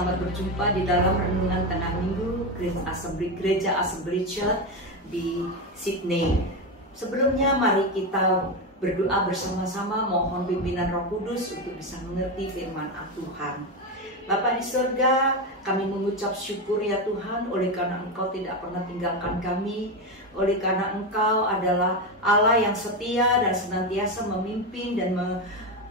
selamat berjumpa di dalam renungan tengah minggu Gereja Assembly Church di Sydney. Sebelumnya mari kita berdoa bersama-sama, mohon pimpinan Roh Kudus untuk bisa mengerti firman Tuhan. Bapa di surga, kami mengucap syukur ya Tuhan, oleh karena Engkau tidak pernah tinggalkan kami, oleh karena Engkau adalah Allah yang setia dan senantiasa memimpin dan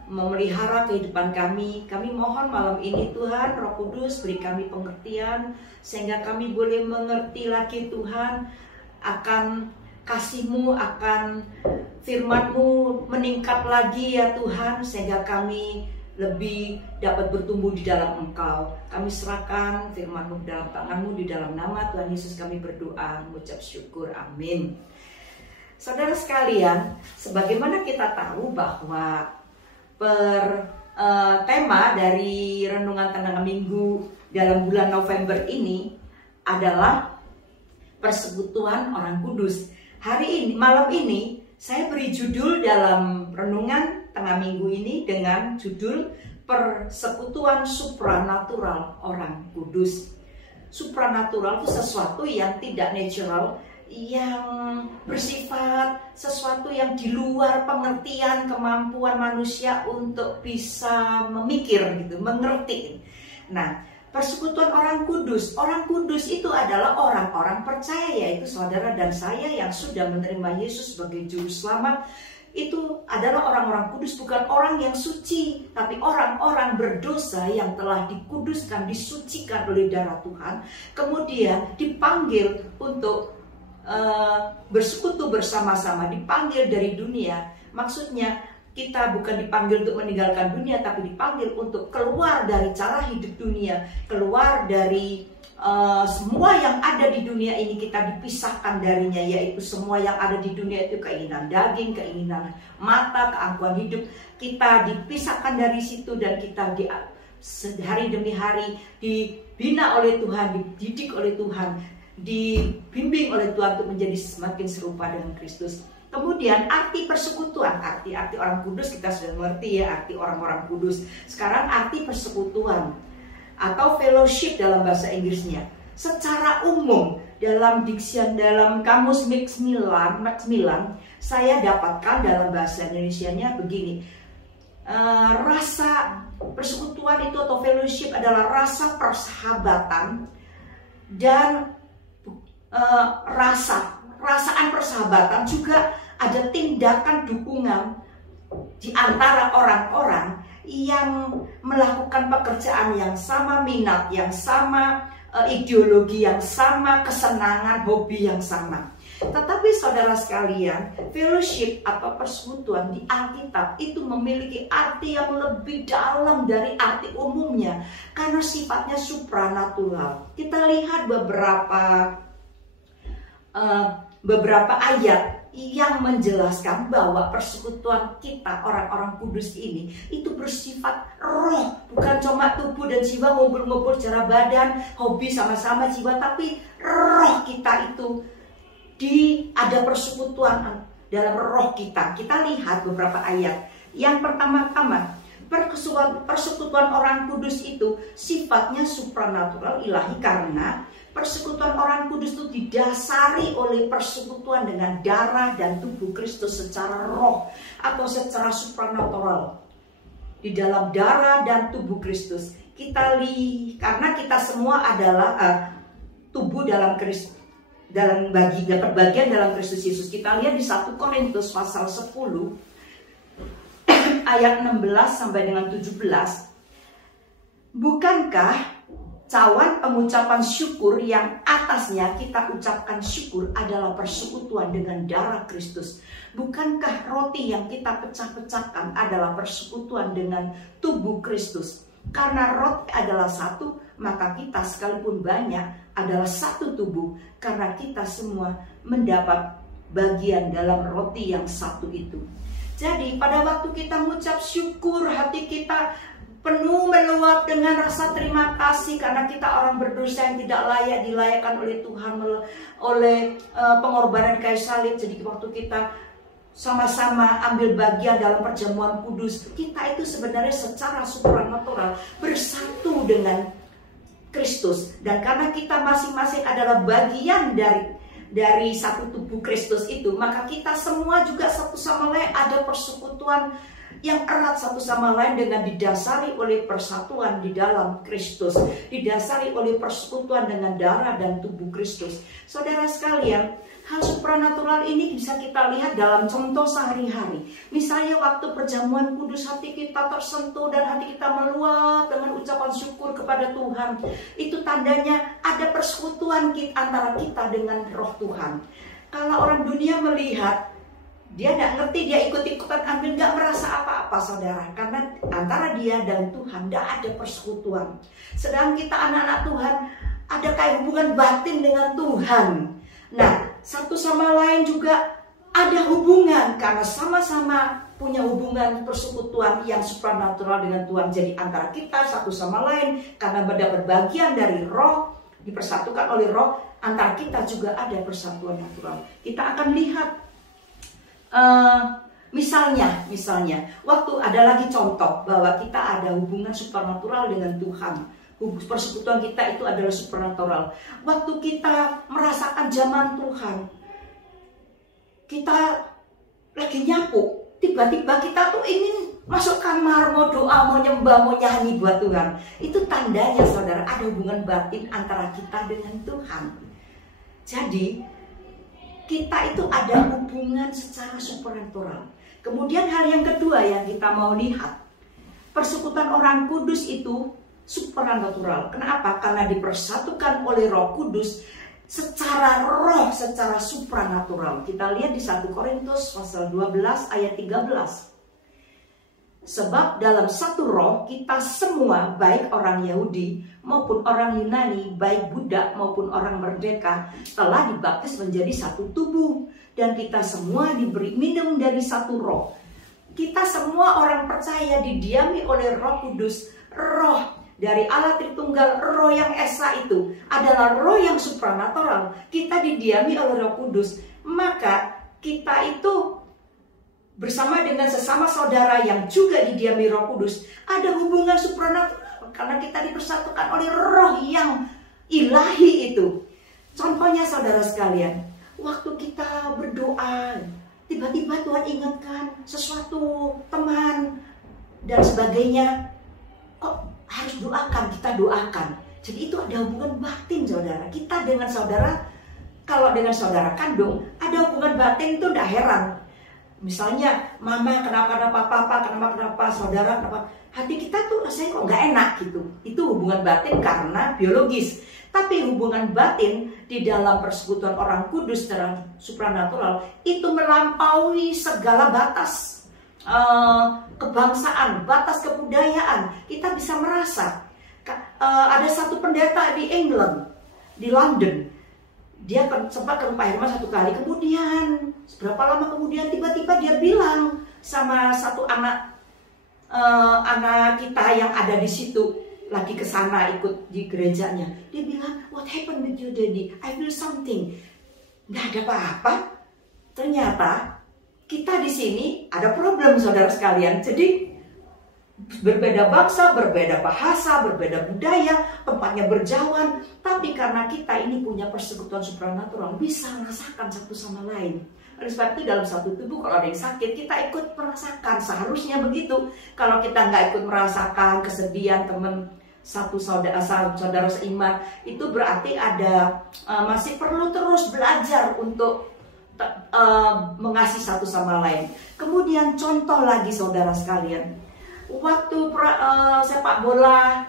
memelihara kehidupan kami. Kami mohon malam ini Tuhan, Roh Kudus beri kami pengertian, sehingga kami boleh mengerti lagi Tuhan akan kasih-Mu, akan firman-Mu meningkat lagi ya Tuhan, sehingga kami lebih dapat bertumbuh di dalam Engkau. Kami serahkan firman-Mu dalam tangan-Mu, di dalam nama Tuhan Yesus kami berdoa, mengucap syukur, amin. Saudara sekalian, sebagaimana kita tahu bahwa tema dari renungan tengah minggu dalam bulan November ini adalah persekutuan orang kudus. Hari ini, malam ini, saya beri judul dalam renungan tengah minggu ini dengan judul persekutuan supranatural orang kudus. Supranatural itu sesuatu yang tidak natural, yang bersifat sesuatu yang di luar pengertian kemampuan manusia untuk bisa memikir gitu, mengerti. Nah, persekutuan orang kudus itu adalah orang-orang percaya, yaitu saudara dan saya yang sudah menerima Yesus sebagai juru selamat. Itu adalah orang-orang kudus, bukan orang yang suci, tapi orang-orang berdosa yang telah dikuduskan, disucikan oleh darah Tuhan, kemudian dipanggil untuk bersekutu bersama-sama, dipanggil dari dunia. Maksudnya kita bukan dipanggil untuk meninggalkan dunia, tapi dipanggil untuk keluar dari cara hidup dunia, keluar dari semua yang ada di dunia ini. Kita dipisahkan darinya, yaitu semua yang ada di dunia itu keinginan daging, keinginan mata, keangkuhan hidup. Kita dipisahkan dari situ dan kita hari demi hari dibina oleh Tuhan, dididik oleh Tuhan, dibimbing oleh Tuhan untuk menjadi semakin serupa dengan Kristus. Kemudian arti persekutuan, arti orang kudus kita sudah mengerti ya, arti orang-orang kudus. Sekarang arti persekutuan atau fellowship dalam bahasa Inggrisnya. Secara umum dalam kamus Macmillan saya dapatkan dalam bahasa Indonesianya begini. Rasa persekutuan itu atau fellowship adalah rasa persahabatan dan perasaan persahabatan, juga ada tindakan dukungan di antara orang-orang yang melakukan pekerjaan yang sama, minat yang sama, ideologi yang sama, kesenangan, hobi yang sama. Tetapi saudara sekalian, fellowship atau persekutuan di Alkitab itu memiliki arti yang lebih dalam dari arti umumnya, karena sifatnya supranatural. Kita lihat beberapa ayat yang menjelaskan bahwa persekutuan kita orang-orang kudus ini itu bersifat roh, bukan cuma tubuh dan jiwa ngumpul-ngumpul secara badan, hobi sama-sama jiwa, tapi roh kita itu ada persekutuan dalam roh kita. Kita lihat beberapa ayat. Yang pertama-tama, persekutuan orang kudus itu sifatnya supranatural, ilahi, karena persekutuan orang kudus itu didasari oleh persekutuan dengan darah dan tubuh Kristus secara roh atau secara supranatural. Di dalam darah dan tubuh Kristus karena kita semua adalah tubuh dalam Kristus, perbagian dalam Kristus Yesus. Kita lihat di 1 Korintus pasal 10 ayat 16 sampai dengan 17. Bukankah cawan pengucapan syukur yang atasnya kita ucapkan syukur adalah persekutuan dengan darah Kristus? Bukankah roti yang kita pecah-pecahkan adalah persekutuan dengan tubuh Kristus? Karena roti adalah satu, maka kita sekalipun banyak adalah satu tubuh, karena kita semua mendapat bagian dalam roti yang satu itu. Jadi pada waktu kita mengucap syukur, hati kita penuh meluap dengan rasa terima kasih karena kita orang berdosa yang tidak layak dilayakkan oleh Tuhan oleh pengorbanan kayu salib. Jadi waktu kita sama-sama ambil bagian dalam perjamuan kudus, kita itu sebenarnya secara supranatural bersatu dengan Kristus, dan karena kita masing-masing adalah bagian dari satu tubuh Kristus itu, maka kita semua juga satu sama lain ada persekutuan yang erat satu sama lain dengan didasari oleh persatuan di dalam Kristus, didasari oleh persekutuan dengan darah dan tubuh Kristus. Saudara sekalian, hal supranatural ini bisa kita lihat dalam contoh sehari-hari. Misalnya waktu perjamuan kudus, hati kita tersentuh dan hati kita meluap dengan ucapan syukur kepada Tuhan. Itu tandanya ada persekutuan antara kita dengan roh Tuhan. Kalau orang dunia melihat, dia tidak ngerti, dia ikut-ikutan ambil, nggak merasa apa-apa saudara. Karena antara dia dan Tuhan tidak ada persekutuan. Sedang kita anak-anak Tuhan ada kayak hubungan batin dengan Tuhan. Nah, satu sama lain juga ada hubungan karena sama-sama punya hubungan persekutuan yang supranatural dengan Tuhan. Jadi antara kita satu sama lain karena mendapat bagian dari roh, dipersatukan oleh roh, antara kita juga ada persatuan natural. Kita akan lihat misalnya waktu ada lagi contoh bahwa kita ada hubungan supranatural dengan Tuhan. Persekutuan kita itu adalah supranatural. Waktu kita merasakan zaman Tuhan, kita lagi nyapu, tiba-tiba kita tuh ingin masuk kamar, mau doa, mau nyembah, mau nyanyi buat Tuhan. Itu tandanya saudara ada hubungan batin antara kita dengan Tuhan. Jadi kita itu ada hubungan secara supranatural. Kemudian hal yang kedua yang kita mau lihat, persekutuan orang kudus itu supranatural. Kenapa? Karena dipersatukan oleh Roh Kudus secara roh, secara supranatural. Kita lihat di 1 Korintus pasal 12 ayat 13. Sebab dalam satu roh kita semua, baik orang Yahudi maupun orang Yunani, baik budak maupun orang merdeka, telah dibaptis menjadi satu tubuh. Dan kita semua diberi minum dari satu roh. Kita semua orang percaya didiami oleh Roh Kudus. Roh dari Allah Tritunggal, roh yang esa itu adalah roh yang supranatural. Kita didiami oleh Roh Kudus. Maka kita itu bersama dengan sesama saudara yang juga didiami Roh Kudus ada hubungan supranatural karena kita dipersatukan oleh roh yang ilahi itu. Contohnya saudara sekalian, waktu kita berdoa, tiba-tiba Tuhan ingatkan sesuatu, teman dan sebagainya, kok harus doakan, kita doakan. Jadi itu ada hubungan batin saudara. Kita dengan saudara, kalau dengan saudara kandung ada hubungan batin itu tidak heran. Misalnya mama kenapa, papa kenapa, saudara kenapa, hati kita tuh rasanya kok nggak enak gitu. Itu hubungan batin karena biologis. Tapi hubungan batin di dalam persekutuan orang kudus secara supranatural itu melampaui segala batas kebangsaan, batas kebudayaan. Kita bisa merasa. Ada satu pendeta di England, di London. Dia sempat ke rumah Herman satu kali, kemudian berapa lama kemudian tiba-tiba dia bilang sama satu anak kita yang ada di situ, lagi ke sana ikut di gerejanya. Dia bilang, "What happened with you, Daddy? I feel something." Nggak ada apa-apa. Ternyata kita di sini ada problem saudara sekalian. Jadi berbeda bangsa, berbeda bahasa, berbeda budaya, tempatnya berjauhan, tapi karena kita ini punya persekutuan supranatural, bisa merasakan satu sama lain. Oleh sebab itu dalam satu tubuh kalau ada yang sakit, kita ikut merasakan, seharusnya begitu. Kalau kita nggak ikut merasakan kesedihan teman satu saudara seiman, itu berarti ada masih perlu terus belajar untuk mengasihi satu sama lain. Kemudian contoh lagi saudara sekalian, waktu sepak bola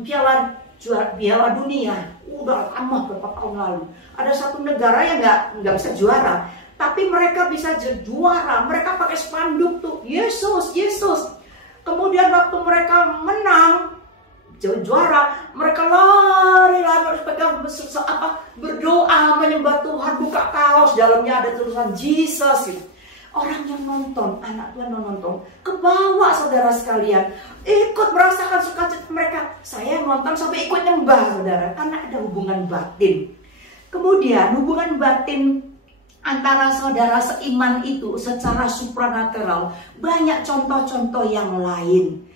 Piala Dunia udah lama berapa tahun lalu, ada satu negara yang nggak bisa juara, tapi mereka bisa juara. Mereka pakai spanduk tuh, Yesus, Yesus. Kemudian waktu mereka menang juara, mereka lari pegang berdoa menyembah Tuhan, buka kaos dalamnya ada tulisan Jesus gitu. Orang yang nonton, anak Tuhan yang nonton, kebawa saudara sekalian, ikut merasakan sukacita mereka. Saya nonton sampai ikut nyembah saudara, karena ada hubungan batin. Kemudian hubungan batin antara saudara seiman itu secara supranatural, banyak contoh-contoh yang lain.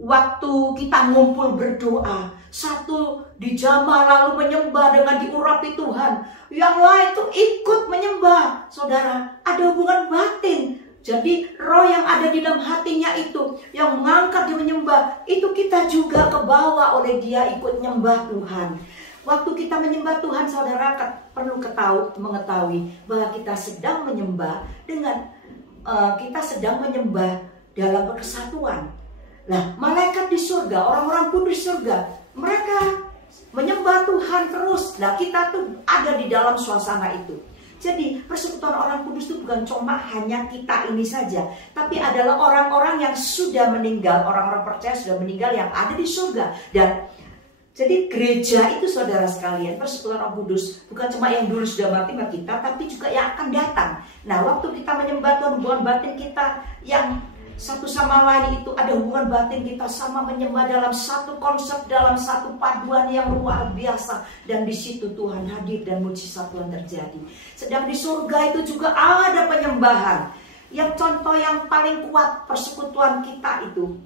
waktu kita ngumpul berdoa, satu dijamah lalu menyembah dengan diurapi Tuhan, yang lain tuh ikut menyembah. Saudara, ada hubungan batin. Jadi roh yang ada di dalam hatinya itu, yang mengangkat dia menyembah, itu kita juga kebawa oleh dia ikut menyembah Tuhan. Waktu kita menyembah Tuhan, saudara perlu mengetahui bahwa kita sedang menyembah kita sedang menyembah dalam kesatuan. Nah, malaikat di surga, orang-orang kudus surga, mereka menyembah Tuhan terus. Nah, kita tuh ada di dalam suasana itu. Jadi persekutuan orang kudus itu bukan cuma hanya kita ini saja, tapi adalah orang-orang yang sudah meninggal, orang-orang percaya sudah meninggal yang ada di surga. Dan jadi gereja itu, saudara sekalian, persekutuan orang kudus bukan cuma yang dulu sudah mati sama kita, tapi juga yang akan datang. Nah, waktu kita menyembah Tuhan, hubungan batin kita yang satu sama lain itu ada hubungan batin kita sama menyembah dalam satu konsep, dalam satu paduan yang luar biasa. Dan di situ Tuhan hadir dan mujizat Tuhan terjadi. Sedang di surga itu juga ada penyembahan. Yang contoh yang paling kuat persekutuan kita itu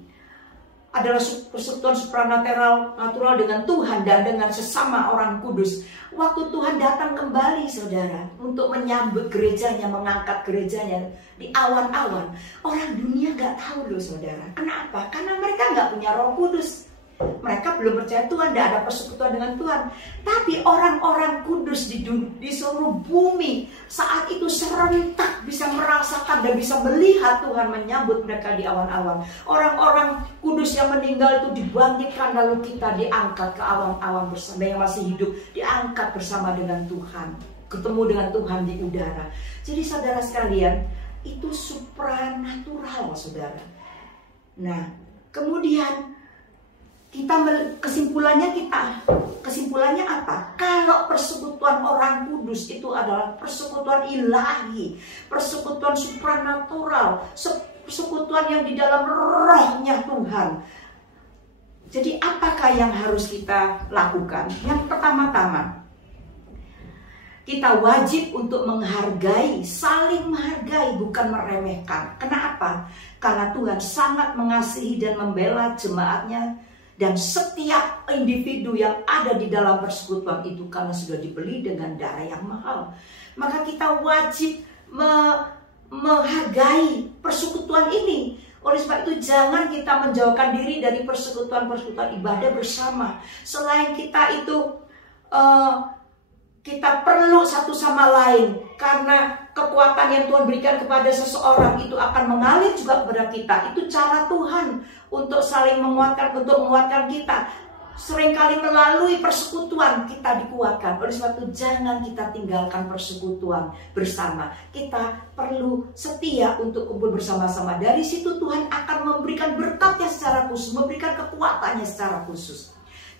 adalah persekutuan supranatural dengan Tuhan dan dengan sesama orang kudus. Waktu Tuhan datang kembali, saudara, untuk menyambut gerejanya, mengangkat gerejanya di awan-awan, orang dunia gak tahu loh, saudara. Kenapa? Karena mereka gak punya Roh Kudus. Mereka belum percaya Tuhan, tidak ada persekutuan dengan Tuhan. Tapi orang-orang kudus di seluruh bumi saat itu serentak bisa merasakan dan bisa melihat Tuhan menyambut mereka di awan-awan. Orang-orang kudus yang meninggal itu dibangkitkan, lalu kita diangkat ke awan-awan bersama, yang masih hidup diangkat bersama dengan Tuhan, ketemu dengan Tuhan di udara. Jadi saudara sekalian, itu supranatural, saudara. Nah, kemudian kesimpulannya apa? Kalau persekutuan orang kudus itu adalah persekutuan ilahi, persekutuan supranatural, persekutuan yang di dalam rohnya Tuhan. Jadi apakah yang harus kita lakukan? Yang pertama-tama, kita wajib untuk menghargai, saling menghargai, bukan meremehkan. Kenapa? Karena Tuhan sangat mengasihi dan membela jemaatnya dan setiap individu yang ada di dalam persekutuan itu, karena sudah dibeli dengan darah yang mahal. Maka kita wajib menghargai persekutuan ini. Oleh sebab itu jangan kita menjauhkan diri dari persekutuan-persekutuan ibadah bersama. Selain kita itu kita perlu satu sama lain, karena kekuatan yang Tuhan berikan kepada seseorang itu akan mengalir juga kepada kita. Itu cara Tuhan untuk saling menguatkan, untuk menguatkan kita. Seringkali melalui persekutuan kita dikuatkan. Oleh sebab itu jangan kita tinggalkan persekutuan bersama. Kita perlu setia untuk kumpul bersama-sama. Dari situ Tuhan akan memberikan berkatnya secara khusus, memberikan kekuatannya secara khusus.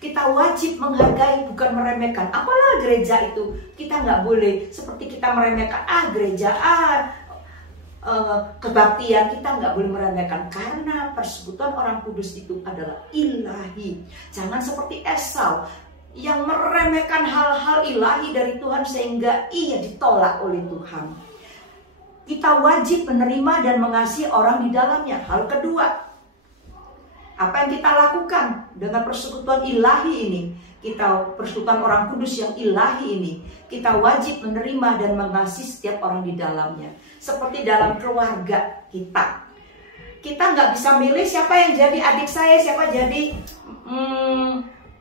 Kita wajib menghargai, bukan meremehkan. Apalah gereja itu, kita nggak boleh seperti kita meremehkan gereja kebaktian, kita nggak boleh meremehkan, karena persekutuan orang kudus itu adalah ilahi. Jangan seperti Esau yang meremehkan hal-hal ilahi dari Tuhan sehingga ia ditolak oleh Tuhan. Kita wajib menerima dan mengasihi orang di dalamnya. Hal kedua, apa yang kita lakukan dengan persekutuan ilahi ini? Persekutuan orang kudus yang ilahi ini, kita wajib menerima dan mengasihi setiap orang di dalamnya. Seperti dalam keluarga kita. Kita nggak bisa milih siapa yang jadi adik saya, siapa jadi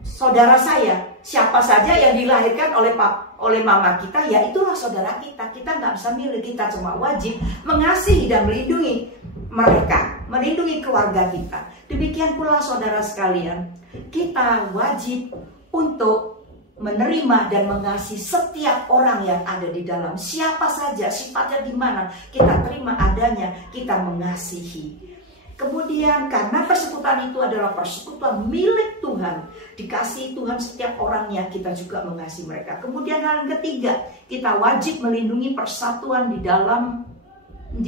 saudara saya. Siapa saja yang dilahirkan oleh mama kita, ya itulah saudara kita. Kita nggak bisa milih, kita cuma wajib mengasihi dan melindungi mereka, melindungi keluarga kita. Demikian pula saudara sekalian, kita wajib untuk menerima dan mengasihi setiap orang yang ada di dalam. Siapa saja, sifatnya gimana, kita terima adanya, kita mengasihi. Kemudian karena persekutuan itu adalah persekutuan milik Tuhan, dikasihi Tuhan setiap orangnya, kita juga mengasihi mereka. Kemudian hal ketiga, kita wajib melindungi persatuan di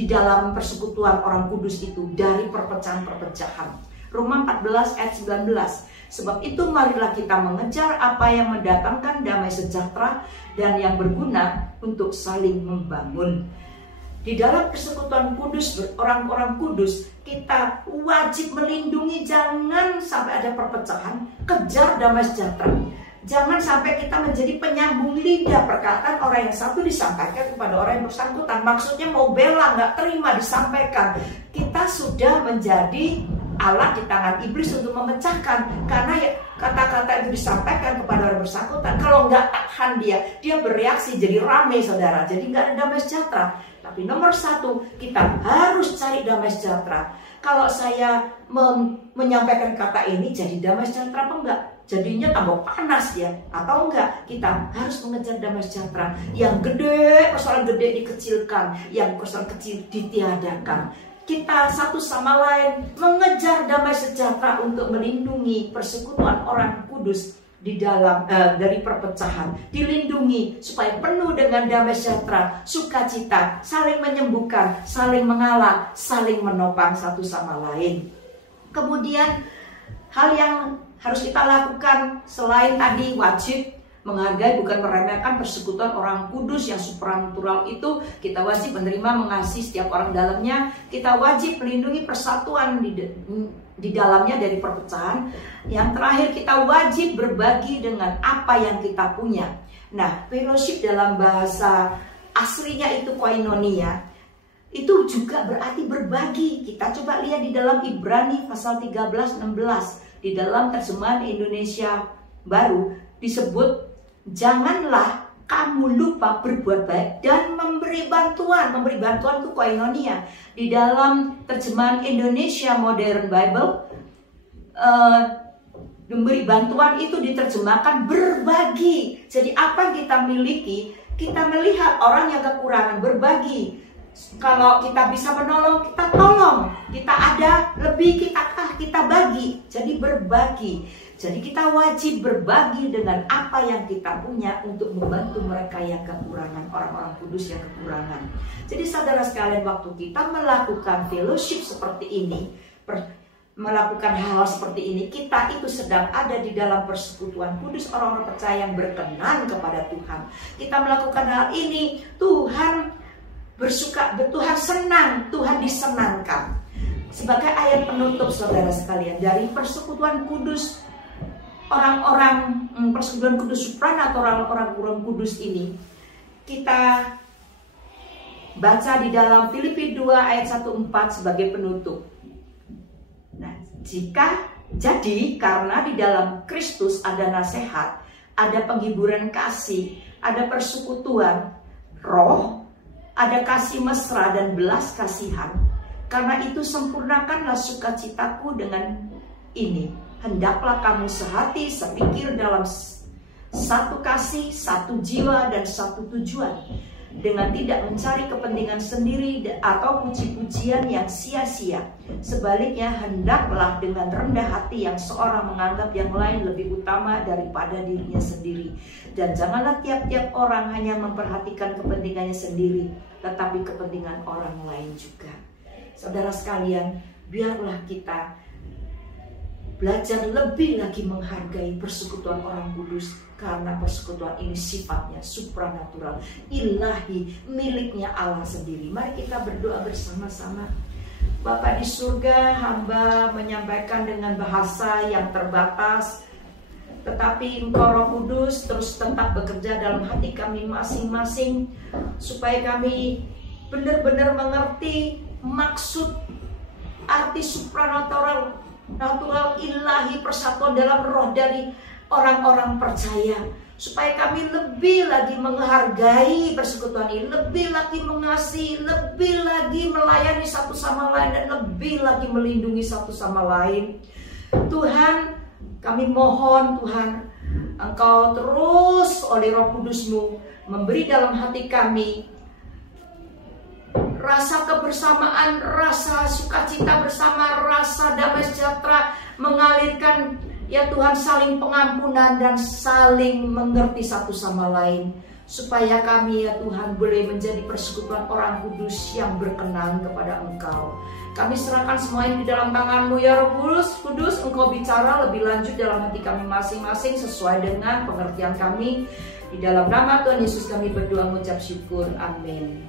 dalam persekutuan orang kudus itu dari perpecahan-perpecahan. Roma 14 ayat 19. Sebab itu marilah kita mengejar apa yang mendatangkan damai sejahtera dan yang berguna untuk saling membangun. Di dalam persekutuan kudus, orang-orang kudus, kita wajib melindungi, jangan sampai ada perpecahan, kejar damai sejahtera. Jangan sampai kita menjadi penyambung lidah, perkataan orang yang satu disampaikan kepada orang yang bersangkutan. Maksudnya mau bela, nggak terima disampaikan. Kita sudah menjadi alat di tangan iblis untuk memecahkan. Karena ya, kata-kata itu disampaikan kepada orang bersangkutan, kalau nggak tahan dia bereaksi jadi rame, saudara. Jadi nggak ada damai sejahtera. Tapi nomor satu, kita harus cari damai sejahtera. Kalau saya menyampaikan kata ini, jadi damai sejahtera apa enggak? Jadinya tambah panas ya, atau enggak? Kita harus mengejar damai sejahtera. Yang gede, persoalan gede dikecilkan, yang persoalan kecil ditiadakan. Kita satu sama lain mengejar damai sejahtera untuk melindungi persekutuan orang kudus di dalam dari perpecahan, dilindungi supaya penuh dengan damai sejahtera, sukacita, saling menyembuhkan, saling mengalah, saling menopang satu sama lain. Kemudian hal yang harus kita lakukan selain tadi wajib menghargai, bukan meremehkan persekutuan orang kudus yang supranatural itu, kita wajib menerima, mengasihi setiap orang dalamnya. Kita wajib melindungi persatuan di dalamnya dari perpecahan. Yang terakhir, kita wajib berbagi dengan apa yang kita punya. Nah, fellowship dalam bahasa aslinya itu koinonia, itu juga berarti berbagi. Kita coba lihat di dalam Ibrani pasal 13-16. Di dalam terjemahan Indonesia Baru disebut, janganlah kamu lupa berbuat baik dan memberi bantuan. Memberi bantuan itu koinonia. Di dalam terjemahan Indonesia Modern Bible, memberi bantuan itu diterjemahkan berbagi. Jadi apa yang kita miliki, kita melihat orang yang kekurangan, berbagi. Kalau kita bisa menolong, kita tolong. Kita ada lebih, kita bagi. Jadi berbagi. Jadi kita wajib berbagi dengan apa yang kita punya untuk membantu mereka yang kekurangan, orang-orang kudus yang kekurangan. Jadi saudara sekalian, waktu kita melakukan fellowship seperti ini, melakukan hal seperti ini, kita itu sedang ada di dalam persekutuan kudus orang-orang percaya yang berkenan kepada Tuhan. Kita melakukan hal ini, Tuhan bersuka, Tuhan senang, Tuhan disenangkan. Sebagai ayat penutup saudara sekalian, dari persekutuan kudus, orang-orang persekutuan kudus supranatural, orang-orang kudus ini, kita baca di dalam Filipi 2 ayat 1-4 sebagai penutup. Nah, jadi karena di dalam Kristus ada nasihat, ada penghiburan kasih, ada persekutuan roh, ada kasih mesra dan belas kasihan. Karena itu sempurnakanlah sukacitaku dengan ini. Hendaklah kamu sehati, sepikir dalam satu kasih, satu jiwa dan satu tujuan. Dengan tidak mencari kepentingan sendiri atau puji-pujian yang sia-sia. Sebaliknya hendaklah dengan rendah hati yang seorang menganggap yang lain lebih utama daripada dirinya sendiri. Dan janganlah tiap-tiap orang hanya memperhatikan kepentingannya sendiri, tetapi kepentingan orang lain juga. Saudara sekalian, biarlah kita belajar lebih lagi menghargai persekutuan orang kudus. Karena persekutuan ini sifatnya supranatural, ilahi, miliknya Allah sendiri. Mari kita berdoa bersama-sama. Bapa di surga, hamba menyampaikan dengan bahasa yang terbatas, tetapi Engkau Roh Kudus terus tetap bekerja dalam hati kami masing-masing, supaya kami benar-benar mengerti maksud, arti supranatural, natural, ilahi, persatuan dalam roh dari orang-orang percaya, supaya kami lebih lagi menghargai persekutuan ini, lebih lagi mengasihi, lebih lagi melayani satu sama lain, dan lebih lagi melindungi satu sama lain. Tuhan, kami mohon Tuhan, Engkau terus oleh Roh Kudus-Mu memberi dalam hati kami rasa kebersamaan, rasa sukacita bersama, rasa damai sejahtera, mengalirkan ya Tuhan saling pengampunan dan saling mengerti satu sama lain, supaya kami ya Tuhan boleh menjadi persekutuan orang kudus yang berkenan kepada Engkau. Kami serahkan semua ini di dalam tangan-Mu ya Roh Kudus. Engkau bicara lebih lanjut dalam hati kami masing-masing sesuai dengan pengertian kami. Di dalam nama Tuhan Yesus kami berdoa mengucap syukur. Amin.